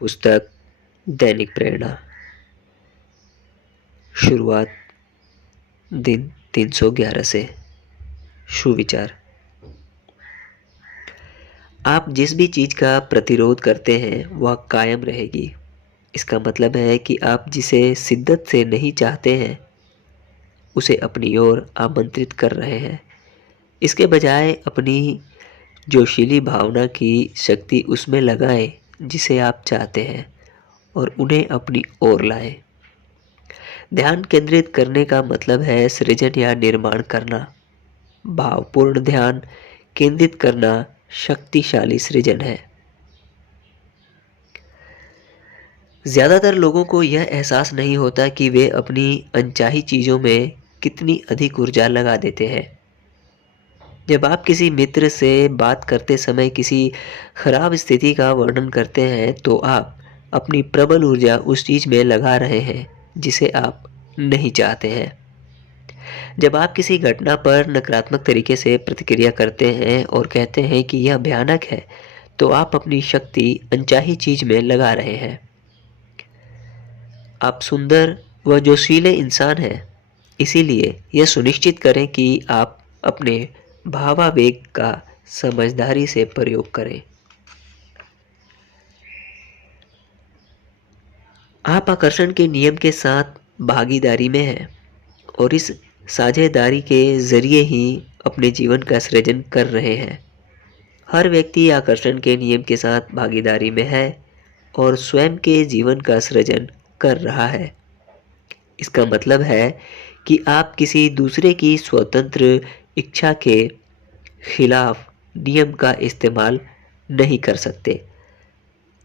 पुस्तक दैनिक प्रेरणा। शुरुआत दिन 311 से। सुविचार। आप जिस भी चीज़ का प्रतिरोध करते हैं वह कायम रहेगी। इसका मतलब है कि आप जिसे शिद्दत से नहीं चाहते हैं उसे अपनी ओर आमंत्रित कर रहे हैं। इसके बजाय अपनी जोशीली भावना की शक्ति उसमें लगाएं जिसे आप चाहते हैं और उन्हें अपनी ओर लाएं। ध्यान केंद्रित करने का मतलब है सृजन या निर्माण करना। भावपूर्ण ध्यान केंद्रित करना शक्तिशाली सृजन है। ज़्यादातर लोगों को यह एहसास नहीं होता कि वे अपनी अनचाही चीज़ों में कितनी अधिक ऊर्जा लगा देते हैं। जब आप किसी मित्र से बात करते समय किसी खराब स्थिति का वर्णन करते हैं तो आप अपनी प्रबल ऊर्जा उस चीज़ में लगा रहे हैं जिसे आप नहीं चाहते हैं। जब आप किसी घटना पर नकारात्मक तरीके से प्रतिक्रिया करते हैं और कहते हैं कि यह भयानक है, तो आप अपनी शक्ति अनचाही चीज़ में लगा रहे हैं। आप सुंदर व जोशीले इंसान हैं, इसीलिए यह सुनिश्चित करें कि आप अपने भावावेग का समझदारी से प्रयोग करें। आप आकर्षण के नियम के साथ भागीदारी में हैं और इस साझेदारी के जरिए ही अपने जीवन का सृजन कर रहे हैं। हर व्यक्ति आकर्षण के नियम के साथ भागीदारी में है और स्वयं के जीवन का सृजन कर रहा है। इसका मतलब है कि आप किसी दूसरे की स्वतंत्र इच्छा के खिलाफ नियम का इस्तेमाल नहीं कर सकते।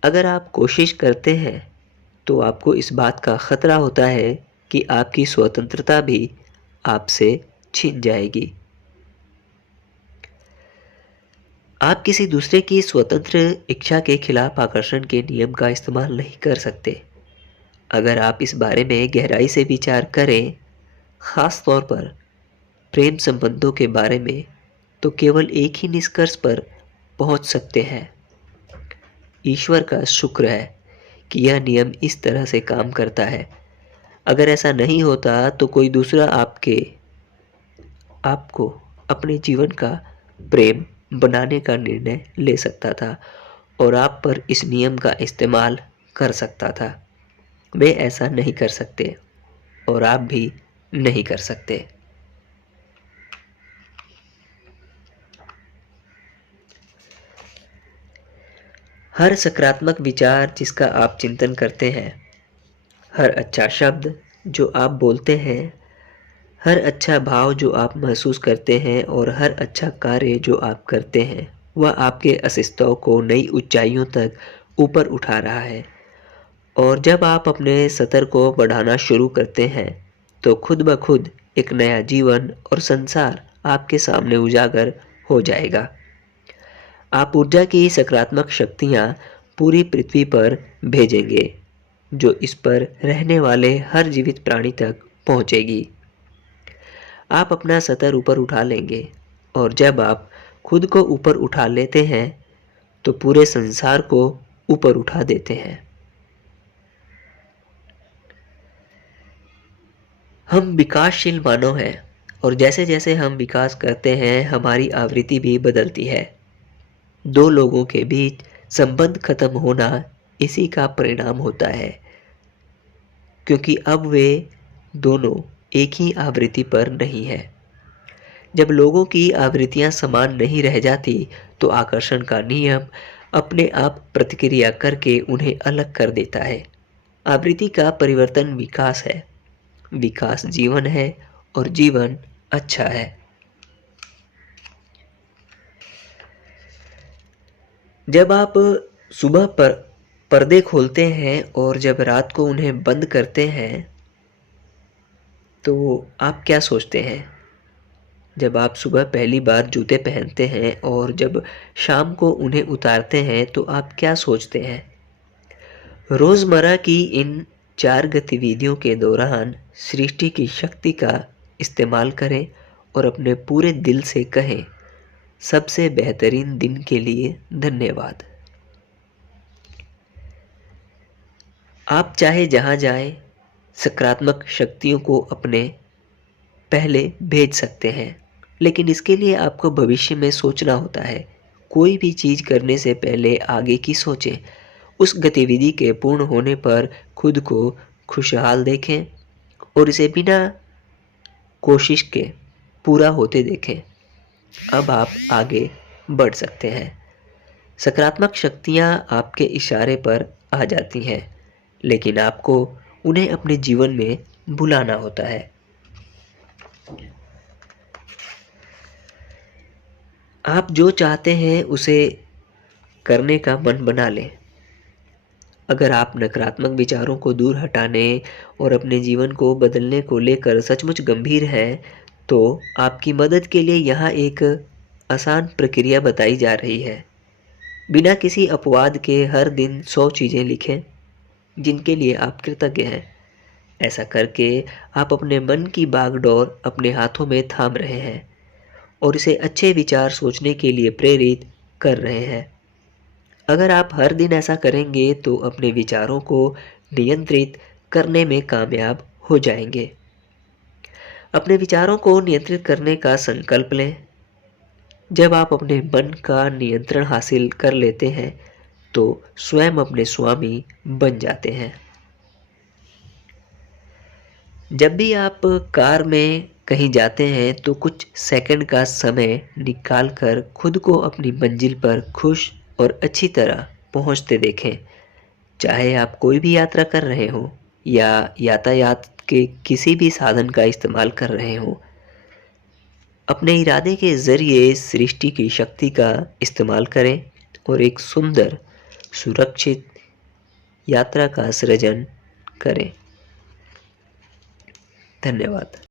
अगर आप कोशिश करते हैं तो आपको इस बात का खतरा होता है कि आपकी स्वतंत्रता भी आपसे छिन जाएगी। आप किसी दूसरे की स्वतंत्र इच्छा के खिलाफ आकर्षण के नियम का इस्तेमाल नहीं कर सकते। अगर आप इस बारे में गहराई से विचार करें, खास तौर पर प्रेम संबंधों के बारे में, तो केवल एक ही निष्कर्ष पर पहुंच सकते हैं। ईश्वर का शुक्र है कि यह नियम इस तरह से काम करता है। अगर ऐसा नहीं होता तो कोई दूसरा आपको अपने जीवन का प्रेम बनाने का निर्णय ले सकता था और आप पर इस नियम का इस्तेमाल कर सकता था। वे ऐसा नहीं कर सकते और आप भी नहीं कर सकते। हर सकारात्मक विचार जिसका आप चिंतन करते हैं, हर अच्छा शब्द जो आप बोलते हैं, हर अच्छा भाव जो आप महसूस करते हैं और हर अच्छा कार्य जो आप करते हैं, वह आपके अस्तित्व को नई ऊंचाइयों तक ऊपर उठा रहा है। और जब आप अपने स्तर को बढ़ाना शुरू करते हैं तो खुद ब खुद एक नया जीवन और संसार आपके सामने उजागर हो जाएगा। आप ऊर्जा की सकारात्मक शक्तियाँ पूरी पृथ्वी पर भेजेंगे जो इस पर रहने वाले हर जीवित प्राणी तक पहुँचेगी। आप अपना स्तर ऊपर उठा लेंगे और जब आप खुद को ऊपर उठा लेते हैं तो पूरे संसार को ऊपर उठा देते हैं। हम विकासशील मानव हैं और जैसे जैसे हम विकास करते हैं हमारी आवृत्ति भी बदलती है। दो लोगों के बीच संबंध खत्म होना इसी का परिणाम होता है, क्योंकि अब वे दोनों एक ही आवृत्ति पर नहीं है। जब लोगों की आवृत्तियां समान नहीं रह जाती तो आकर्षण का नियम अपने आप प्रतिक्रिया करके उन्हें अलग कर देता है। आवृत्ति का परिवर्तन विकास है, विकास जीवन है और जीवन अच्छा है। जब आप सुबह पर पर्दे खोलते हैं और जब रात को उन्हें बंद करते हैं तो आप क्या सोचते हैं? जब आप सुबह पहली बार जूते पहनते हैं और जब शाम को उन्हें उतारते हैं तो आप क्या सोचते हैं? रोज़मर्रा की इन 4 गतिविधियों के दौरान सृष्टि की शक्ति का इस्तेमाल करें और अपने पूरे दिल से कहें, सबसे बेहतरीन दिन के लिए धन्यवाद। आप चाहे जहाँ जाएं, सकारात्मक शक्तियों को अपने पहले भेज सकते हैं, लेकिन इसके लिए आपको भविष्य में सोचना होता है। कोई भी चीज़ करने से पहले आगे की सोचें। उस गतिविधि के पूर्ण होने पर खुद को खुशहाल देखें और इसे बिना कोशिश के पूरा होते देखें। अब आप आगे बढ़ सकते हैं। सकारात्मक शक्तियाँ आपके इशारे पर आ जाती हैं, लेकिन आपको उन्हें अपने जीवन में बुलाना होता है। आप जो चाहते हैं उसे करने का मन बना लें। अगर आप नकारात्मक विचारों को दूर हटाने और अपने जीवन को बदलने को लेकर सचमुच गंभीर हैं, तो आपकी मदद के लिए यहाँ एक आसान प्रक्रिया बताई जा रही है। बिना किसी अपवाद के हर दिन 100 चीज़ें लिखें जिनके लिए आप कृतज्ञ हैं। ऐसा करके आप अपने मन की बागडोर अपने हाथों में थाम रहे हैं और इसे अच्छे विचार सोचने के लिए प्रेरित कर रहे हैं। अगर आप हर दिन ऐसा करेंगे तो अपने विचारों को नियंत्रित करने में कामयाब हो जाएंगे। अपने विचारों को नियंत्रित करने का संकल्प लें। जब आप अपने मन का नियंत्रण हासिल कर लेते हैं तो स्वयं अपने स्वामी बन जाते हैं। जब भी आप कार में कहीं जाते हैं तो कुछ सेकंड का समय निकालकर खुद को अपनी मंजिल पर खुश और अच्छी तरह पहुंचते देखें। चाहे आप कोई भी यात्रा कर रहे हो या यातायात के किसी भी साधन का इस्तेमाल कर रहे हो, अपने इरादे के ज़रिए सृष्टि की शक्ति का इस्तेमाल करें और एक सुंदर, सुरक्षित यात्रा का सृजन करें। धन्यवाद।